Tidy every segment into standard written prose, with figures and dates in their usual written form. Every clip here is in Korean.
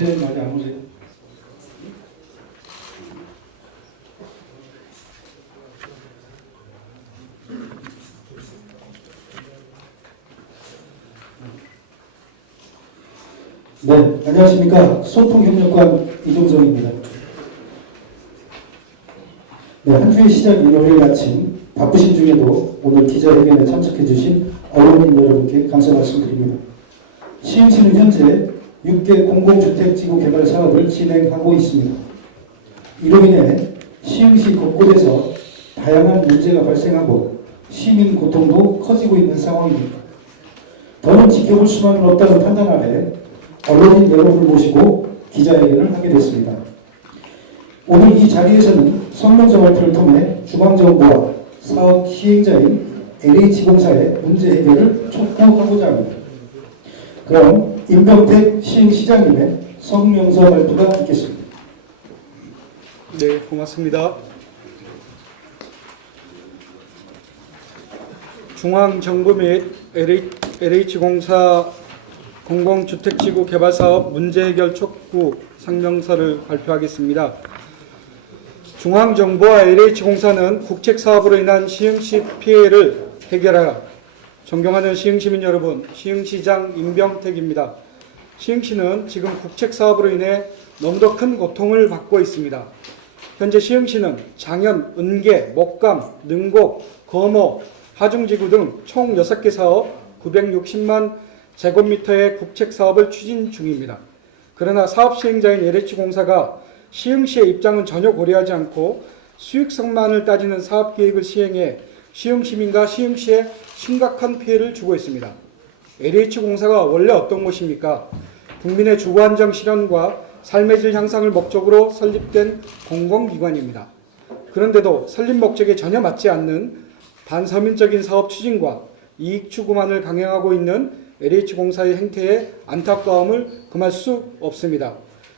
정치자님 아직 안 오세요? 네, 안녕하십니까. 소통협력관 이종성입니다. 네, 한 주의 시작 일요일 아침 바쁘신 중에도 오늘 기자회견에 참석해 주신 언론인 여러분께 감사 말씀드립니다. 시흥시는 현재 6개 공공주택지구 개발 사업을 진행하고 있습니다. 이로 인해 시흥시 곳곳에서 다양한 문제가 발생하고 시민 고통도 커지고 있는 상황입니다. 더는 지켜볼 수만은 없다는 판단 아래 언론인 여러분을 모시고 기자회견을 하게 됐습니다. 오늘 이 자리에서는 성명서 발표를 통해 중앙정부와 사업 시행자인 LH공사의 문제 해결을 촉구하고자 합니다. 그럼 임병택 시흥시장님의 성명서 발표가 있겠습니다. 네, 고맙습니다. 중앙정부 및 LH공사 공공주택지구 개발사업 문제해결 촉구 성명서를 발표하겠습니다. 중앙정부와 LH공사는 국책사업으로 인한 시흥시 피해를 해결하여 존경하는 시흥시민 여러분, 시흥시장 임병택입니다. 시흥시는 지금 국책사업으로 인해 너무도 큰 고통을 받고 있습니다. 현재 시흥시는 장현, 은계, 목감, 능곡, 거모, 하중지구 등 총 6개 사업 960만 제곱미터의 국책사업을 추진 중입니다. 그러나 사업 시행자인 LH공사가 시흥시의 입장은 전혀 고려하지 않고 수익성만을 따지는 사업계획을 시행해 시흥시민과 시흥시에 심각한 피해를 주고 있습니다. LH공사가 원래 어떤 곳입니까? 국민의 주거안정 실현과 삶의 질 향상을 목적으로 설립된 공공기관입니다. 그런데도 설립 목적에 전혀 맞지 않는 반서민적인 사업 추진과 이익 추구만을 강행하고 있는 LH공사의 행태에 안타까움을 금할 수 없습니다.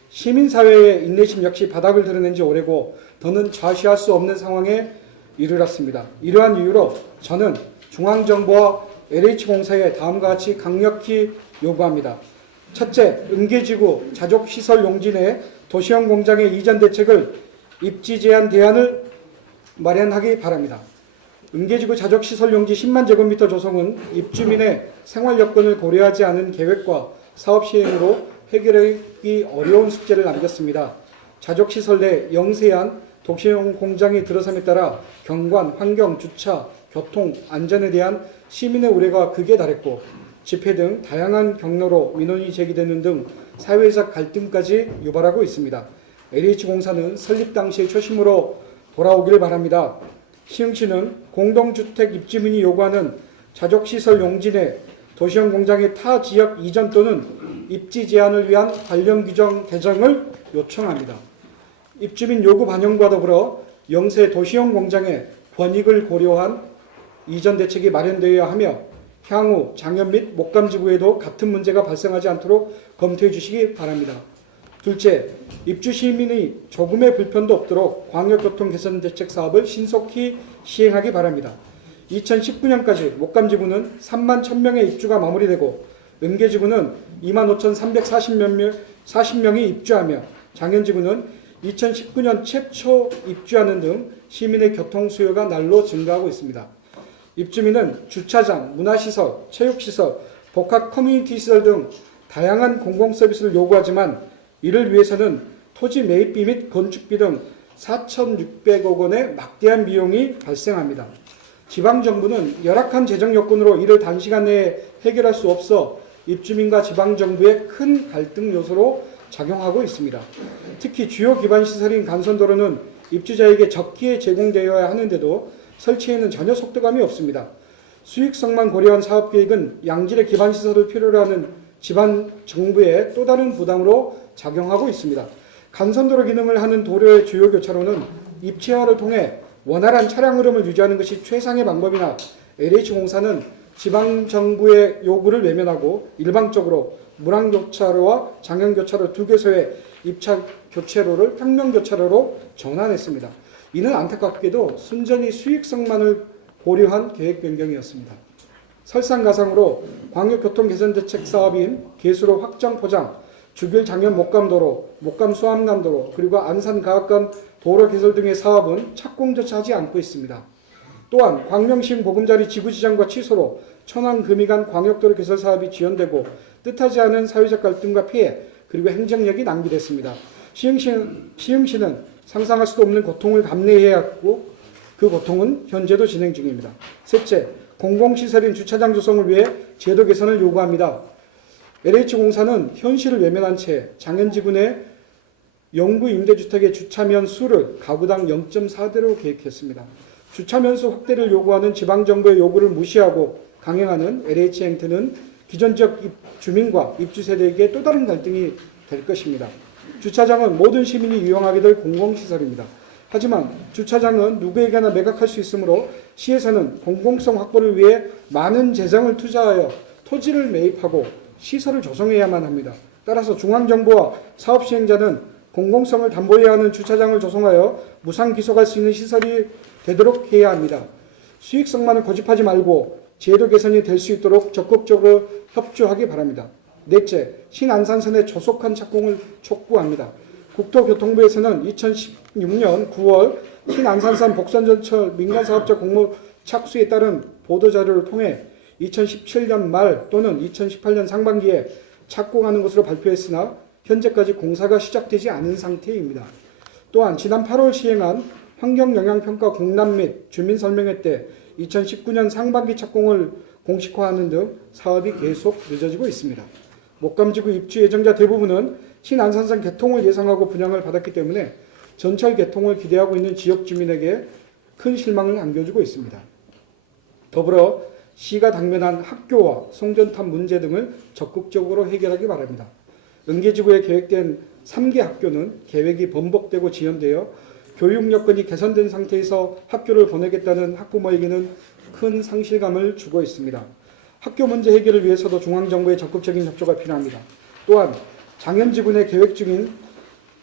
시민사회의 인내심 역시 바닥을 드러낸 지 오래고 더는 좌시할 수 없는 상황에 이르렀습니다. 이러한 이유로 저는 중앙정부와 LH공사에 다음과 같이 강력히 요구합니다. 첫째, 은계지구 자족시설 용지 내 도시형 공장의 이전 대책을 입지 제한 대안을 마련하기 바랍니다. 은계지구 자족시설 용지 10만 제곱미터 조성은 입주민의 생활 여건을 고려하지 않은 계획과 사업 시행으로 해결하기 어려운 숙제를 남겼습니다. 자족시설 내 영세한 도시형 공장이 들어섬에 따라 경관, 환경, 주차, 교통, 안전에 대한 시민의 우려가 극에 달했고 집회 등 다양한 경로로 민원이 제기되는 등 사회적 갈등까지 유발하고 있습니다. LH공사는 설립 당시의 초심으로 돌아오기를 바랍니다. 시흥시는 공동주택 입주민이 요구하는 자족시설 용지 내 도시형 공장의 타 지역 이전 또는 입지 제한을 위한 관련 규정 개정을 요청합니다. 입주민 요구 반영과 더불어 영세 도시형 공장의 권익을 고려한 이전 대책이 마련되어야 하며 향후 장현 및 목감지구에도 같은 문제가 발생하지 않도록 검토해 주시기 바랍니다. 둘째, 입주 시민이 조금의 불편도 없도록 광역교통 개선 대책 사업을 신속히 시행하기 바랍니다. 2019년까지 목감지구는 3만 1000명의 입주가 마무리되고 은계지구는 25,340명이 입주하며 장현지구는 2019년 최초 입주하는 등 시민의 교통 수요가 날로 증가하고 있습니다. 입주민은 주차장, 문화시설, 체육시설, 복합 커뮤니티 시설 등 다양한 공공서비스를 요구하지만 이를 위해서는 토지 매입비 및 건축비 등 4,600억 원의 막대한 비용이 발생합니다. 지방정부는 열악한 재정 여건으로 이를 단시간 내에 해결할 수 없어 입주민과 지방정부의 큰 갈등 요소로 작용하고 있습니다. 특히 주요 기반시설인 간선도로는 입주자에게 적기에 제공되어야 하는데도 설치에는 전혀 속도감이 없습니다. 수익성만 고려한 사업계획은 양질의 기반시설을 필요로 하는 지방정부의 또 다른 부담으로 작용하고 있습니다. 간선도로 기능을 하는 도로의 주요 교차로는 입체화를 통해 원활한 차량 흐름을 유지하는 것이 최상의 방법이나 LH공사는 지방정부의 요구를 외면하고 일방적으로 물항교차로와 장현교차로 두 개소의 입차 교체로를 평면교차로로 전환했습니다. 이는 안타깝게도 순전히 수익성만을 고려한 계획 변경이었습니다. 설상가상으로 광역교통개선대책 사업인 계수로 확장 포장, 주길 장현 목감도로, 목감 수암남도로, 그리고 안산 가학간 도로 개설 등의 사업은 착공조차 하지 않고 있습니다. 또한 광명시흥 보금자리 지구지정과 취소로 천안 금이간 광역도로 개설 사업이 지연되고 뜻하지 않은 사회적 갈등과 피해 그리고 행정력이 낭비됐습니다. 시흥시는 상상할 수도 없는 고통을 감내해야 하고 그 고통은 현재도 진행 중입니다. 셋째, 공공시설인 주차장 조성을 위해 제도 개선을 요구합니다. LH공사는 현실을 외면한 채 장현지구 내 영구 임대주택의 주차면 수를 가구당 0.4대로 계획했습니다. 주차면 수 확대를 요구하는 지방정부의 요구를 무시하고 강행하는 LH 행태는 기존 지역 주민과 입주세대에게 또 다른 갈등이 될 것입니다. 주차장은 모든 시민이 이용하게 될 공공시설입니다. 하지만 주차장은 누구에게나 매각할 수 있으므로 시에서는 공공성 확보를 위해 많은 재정을 투자하여 토지를 매입하고 시설을 조성해야만 합니다. 따라서 중앙정부와 사업시행자는 공공성을 담보해야 하는 주차장을 조성하여 무상 기속할 수 있는 시설이 되도록 해야 합니다. 수익성만을 고집하지 말고 제도 개선이 될 수 있도록 적극적으로 협조하기 바랍니다. 넷째, 신안산선의 조속한 착공을 촉구합니다. 국토교통부에서는 2016년 9월 신안산선 복선전철 민간사업자 공모 착수에 따른 보도자료를 통해 2017년 말 또는 2018년 상반기에 착공하는 것으로 발표했으나 현재까지 공사가 시작되지 않은 상태입니다. 또한 지난 8월 시행한 환경영향평가 공람 및 주민설명회 때 2019년 상반기 착공을 공식화하는 등 사업이 계속 늦어지고 있습니다. 목감지구 입주 예정자 대부분은 신안산선 개통을 예상하고 분양을 받았기 때문에 전철 개통을 기대하고 있는 지역 주민에게 큰 실망을 안겨주고 있습니다. 더불어 시가 당면한 학교와 송전탑 문제 등을 적극적으로 해결하기 바랍니다. 은계지구에 계획된 3개 학교는 계획이 번복되고 지연되어 교육 여건이 개선된 상태에서 학교를 보내겠다는 학부모에게는 큰 상실감을 주고 있습니다. 학교 문제 해결을 위해서도 중앙정부의 적극적인 협조가 필요합니다. 또한 장현지구 내 계획 중인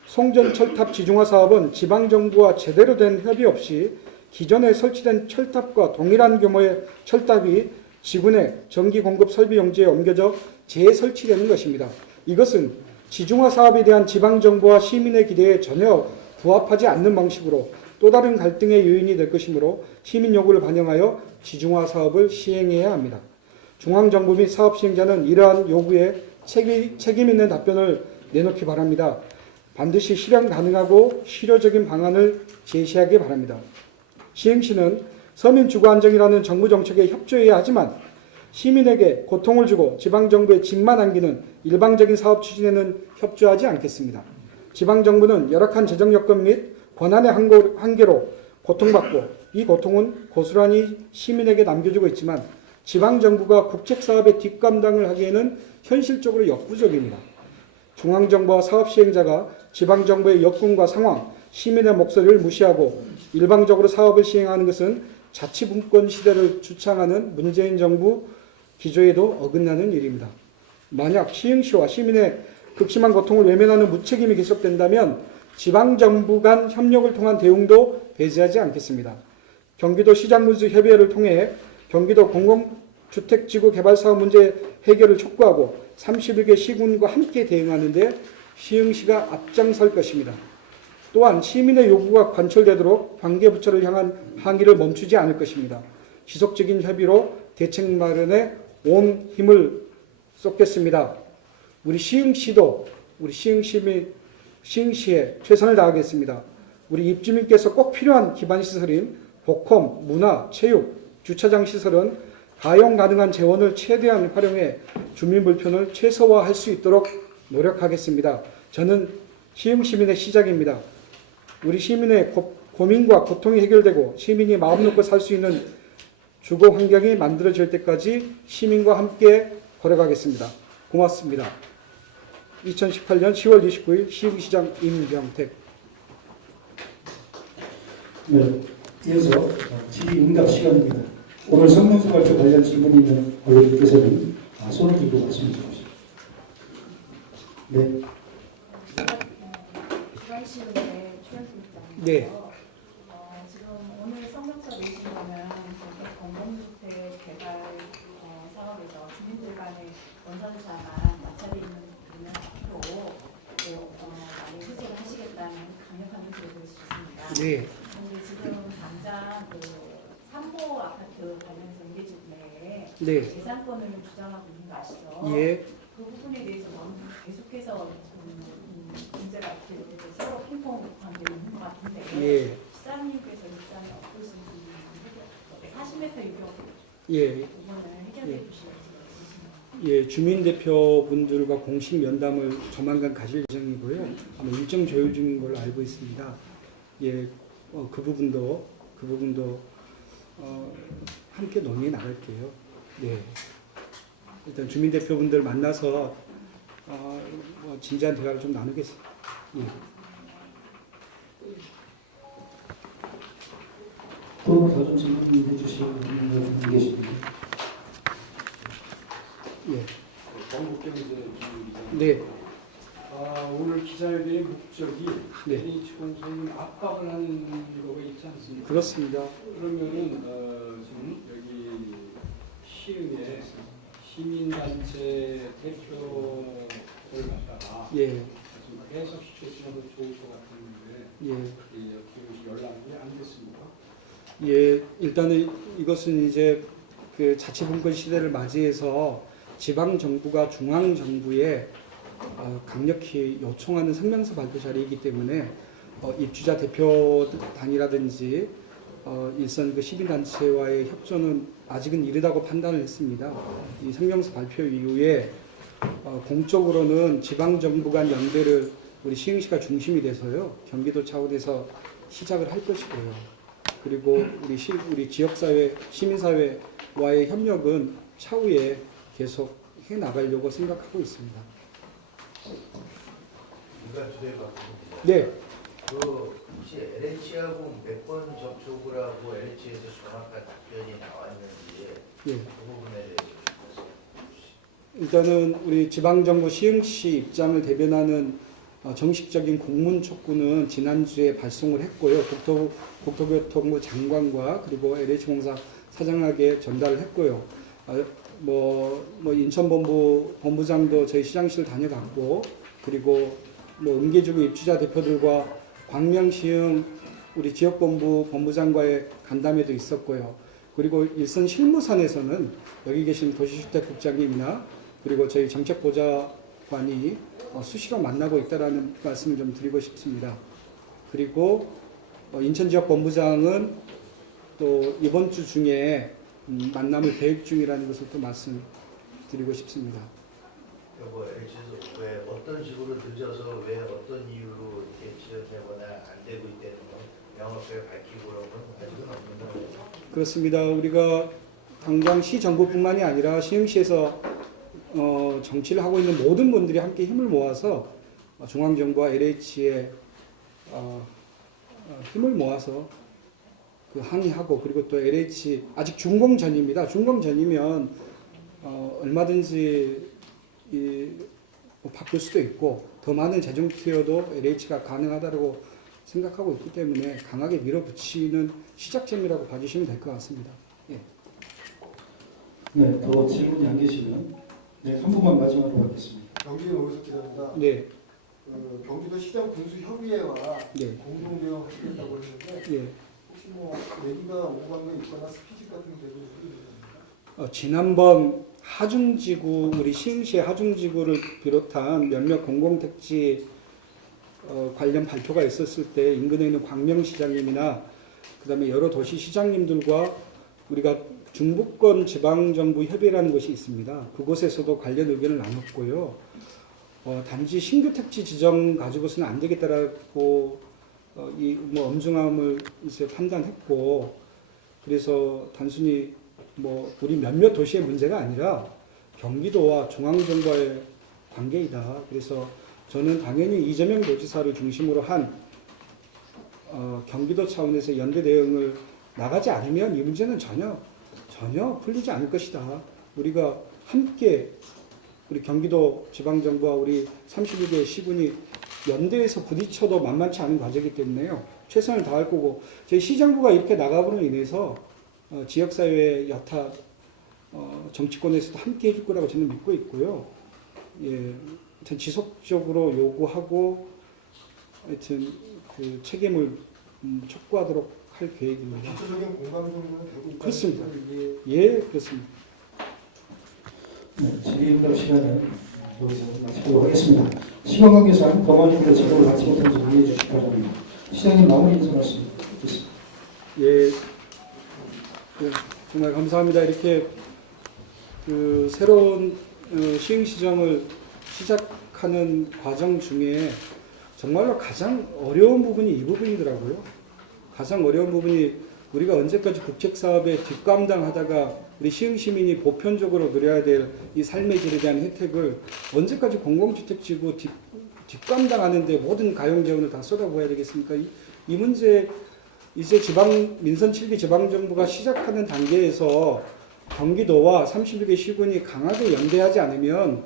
송전철탑 지중화 사업은 지방정부와 제대로 된 협의 없이 기존에 설치된 철탑과 동일한 규모의 철탑이 지구 내 전기 공급 설비 용지에 옮겨져 재설치되는 것입니다. 이것은 지중화 사업에 대한 지방정부와 시민의 기대에 전혀 부합하지 않는 방식으로 또 다른 갈등의 요인이 될 것이므로 시민 요구를 반영하여 지중화 사업을 시행해야 합니다. 중앙정부 및 사업시행자는 이러한 요구에 책임 있는 답변을 내놓기 바랍니다. 반드시 실현 가능하고 실효적인 방안을 제시하기 바랍니다. 시흥시는 서민 주거 안정이라는 정부 정책에 협조해야 하지만 시민에게 고통을 주고 지방정부에 짐만 안기는 일방적인 사업 추진에는 협조하지 않겠습니다. 지방정부는 열악한 재정 여건 및 권한의 한계로 고통받고 이 고통은 고스란히 시민에게 남겨주고 있지만 지방정부가 국책사업의 뒷감당을 하기에는 현실적으로 역부족입니다. 중앙정부와 사업시행자가 지방정부의 여건과 상황, 시민의 목소리를 무시하고 일방적으로 사업을 시행하는 것은 자치분권 시대를 주창하는 문재인 정부 기조에도 어긋나는 일입니다. 만약 시흥시와 시민의 극심한 고통을 외면하는 무책임이 계속된다면 지방정부 간 협력을 통한 대응도 배제하지 않겠습니다. 경기도 시장군수협의회를 통해 경기도 공공주택지구 개발사업 문제 해결을 촉구하고 31개 시군과 함께 대응하는 데 시흥시가 앞장설 것입니다. 또한 시민의 요구가 관철되도록 관계부처를 향한 항의를 멈추지 않을 것입니다. 지속적인 협의로 대책 마련에 온 힘을 쏟겠습니다. 우리 시흥시도 우리 시흥시에 최선을 다하겠습니다. 우리 입주민께서 꼭 필요한 기반시설인 복험, 문화, 체육, 주차장 시설은 가용 가능한 재원을 최대한 활용해 주민 불편을 최소화할 수 있도록 노력하겠습니다. 저는 시흥시민의 시작입니다. 우리 시민의 고민과 고통이 해결되고 시민이 마음 놓고 살 수 있는 주거 환경이 만들어질 때까지 시민과 함께 걸어가겠습니다. 고맙습니다. 2018년 10월 29일 시흥시장 임병택. 네, 이어서 질의응답 시간입니다. 오늘 성명서 발표 관련 질문이 있는 언론님께서는 손을 들고 말씀해 주십시오. 네. 네. 지금 오늘 성명서 내신 거는 공공주택 개발 사업에서 주민들 간의 원산사가 마찰이 있는 부분을 네. 근데 지금 당장 그 삼보 아파트 관련해서 임대주 내에 네. 재산권을 주장하고 있는 거 아시죠? 예. 그 부분에 대해서 계속해서 문제가 이렇게 서로 핑퐁 관계가 있는 것 같은데 예. 시장님께서 입장이 어떠신지 40m 유격 예. 부분을 해결해 예. 주시겠습니다. 예, 주민대표분들과 공식 면담을 조만간 가질 예정이고요. 아마 일정 조율 중인 걸로 알고 있습니다. 예, 그 부분도 함께 논의해 나갈게요. 네. 일단 주민대표분들 만나서 진지한 대화를 좀 나누겠습니다. 예. 또 더 좀 질문해 주실 분이 계십니다. 예. 전국경제 기자. 네. 오늘 기자회견의 목적이 네. NH공사님 압박을 하는 거가 있지 않습니까? 그렇습니다. 그러면은 지금 여기 시흥에 시민단체 대표를 갖다가 예. 좀 해석시켜주면 더 좋을 것 같은데 예. 어떻게 연락이 안 됐습니까? 예, 일단은 이것은 이제 그 자치분권 시대를 맞이해서 지방 정부가 중앙 정부에 강력히 요청하는 성명서 발표 자리이기 때문에 입주자 대표단이라든지 일선 그 시민단체와의 협조는 아직은 이르다고 판단을 했습니다. 이 성명서 발표 이후에 공적으로는 지방 정부 간 연대를 우리 시흥시가 중심이 돼서요 경기도 차원에서 시작을 할 것이고요. 그리고 우리 지역사회, 시민사회와의 협력은 차후에 계속 해 나가려고 생각하고 있습니다. 네, 그 혹시 LH하고 몇 번 접촉을 하고 LH에서 정확한 답변이 나왔는지 예. 그 부분에 대해서 일단은 우리 지방정부 시흥시 입장을 대변하는 정식적인 공문 촉구는 지난주에 발송을 했고요. 국토교통부 장관과 그리고 LH공사 사장에게 전달을 했고요. 인천본부장도 저희 시장실을 다녀갔고, 그리고 은계주구 입주자 대표들과 광명시흥 우리 지역본부장과의 간담회도 있었고요. 그리고 일선 실무선에서는 여기 계신 도시주택국장님이나 그리고 저희 정책보좌관이 수시로 만나고 있다라는 말씀을 좀 드리고 싶습니다. 그리고 인천지역본부장은 또 이번 주 중에 만남을 계획 중이라는 것을 또 말씀드리고 싶습니다. 뭐 LH에서 왜 어떤 식으로 늦어서 왜 어떤 이유로 이렇게 지연되거나 안 되고 있다는 건 명확하게 밝히고 그런 건 아직은 없는 거예요. 그렇습니다. 우리가 당장 시 정부뿐만이 아니라 시흥시에서 정치를 하고 있는 모든 분들이 함께 힘을 모아서 중앙정부와 LH에 힘을 모아서 그 항의하고, 그리고 또 LH 아직 준공 전입니다. 준공 전이면 얼마든지 바꿀 수도 있고 더 많은 재정 투여도 LH가 가능하다고 생각하고 있기 때문에 강하게 밀어붙이는 시작점이라고 봐주시면 될 것 같습니다. 예. 네, 더 질문이 안 계시면 네, 한 분만 마지막으로 하겠습니다. 경기도 오유석 기자입니다. 네. 경기도 시장 군수협의회와 네. 공동대응 하시겠다고 했는데 예. 혹시 얘기가 오고 간 게 있거나 스피치 같은 게 되고 있습니까? 지난번 하중지구, 우리 시흥시의 하중지구를 비롯한 몇몇 공공택지 관련 발표가 있었을 때 인근에 있는 광명시장님이나 그다음에 여러 도시 시장님들과 우리가 중부권 지방정부 협의라는 것이 있습니다. 그곳에서도 관련 의견을 나눴고요. 단지 신규 택지 지정 가지고서는 안 되겠다라고 엄중함을 이제 판단했고, 그래서 단순히 우리 몇몇 도시의 문제가 아니라 경기도와 중앙정부와의 관계이다. 그래서 저는 당연히 이재명 도지사를 중심으로 한 경기도 차원에서 연대 대응을 나가지 않으면 이 문제는 전혀 풀리지 않을 것이다. 우리가 함께 우리 경기도 지방정부와 우리 31개 시군이 연대에서 부딪혀도 만만치 않은 과제이기 때문에요. 최선을 다할 거고, 저희 시정부가 이렇게 나감으로 인해서 지역사회 여타 정치권에서도 함께 해줄 거라고 저는 믿고 있고요. 예, 하여튼 지속적으로 요구하고 하여튼 그 책임을 촉구하도록 할 계획입니다. 기초적인 공감 정도는 되고 있다. 그렇습니다. 예. 예, 그렇습니다. 네, 질의응답 시간은 여기서 마치도록 하겠습니다. 시간 관계상 법안입니다. 제대로 마치 못한 점 이해해 주시기 바랍니다. 시장님 마무리 인사 말씀 드리겠습니다. 예, 예, 정말 감사합니다. 이렇게 그 새로운 시흥시정을 시작하는 과정 중에 정말로 가장 어려운 부분이 이 부분이더라고요. 가장 어려운 부분이 우리가 언제까지 국책사업에 뒷감당하다가 우리 시흥시민이 보편적으로 누려야 될 이 삶의 질에 대한 혜택을 언제까지 공공주택지구 뒷감당하는데 모든 가용재원을 다 쏟아부어야 되겠습니까? 이 문제 이제 민선 7기 지방정부가 시작하는 단계에서 경기도와 31개 시군이 강하게 연대하지 않으면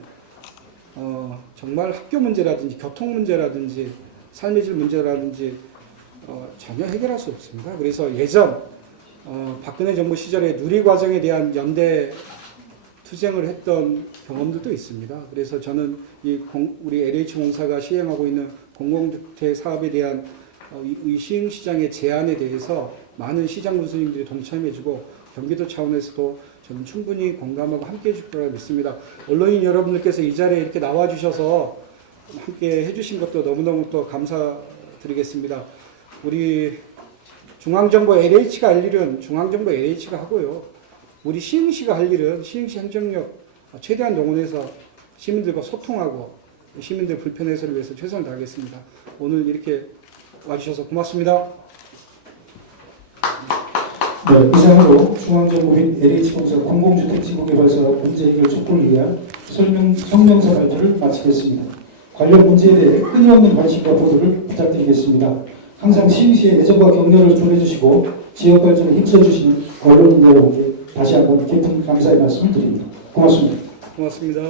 정말 학교 문제라든지 교통 문제라든지 삶의 질 문제라든지 전혀 해결할 수 없습니다. 그래서 예전 박근혜 정부 시절에 누리과정에 대한 연대 투쟁을 했던 경험들도 있습니다. 그래서 저는 우리 LH공사가 시행하고 있는 공공주택 사업에 대한 이 시흥시장의 제안에 대해서 많은 시장 군수님들이 동참해주고 경기도 차원에서도 저는 충분히 공감하고 함께 해줄 거라 믿습니다. 언론인 여러분들께서 이 자리에 이렇게 나와주셔서 함께 해주신 것도 너무너무 또 감사드리겠습니다. 우리 중앙정부 LH가 할 일은 중앙정부 LH가 하고요. 우리 시흥시가 할 일은 시흥시 행정력 최대한 동원해서 시민들과 소통하고 시민들 불편 해소를 위해서 최선을 다하겠습니다. 오늘 이렇게 와주셔서 고맙습니다. 네, 이상으로 중앙정부 및 LH공사 공공주택지구개발사업 문제 해결 촉구를 위한 성명서 발표를 마치겠습니다. 관련 문제에 대해 끊임없는 관심과 보도를 부탁드리겠습니다. 항상 시흥시의 애정과 격려를 전해주시고 지역 발전에 힘써주시는 언론인 여러분께 다시 한번 깊은 감사의 말씀을 드립니다. 고맙습니다. 고맙습니다.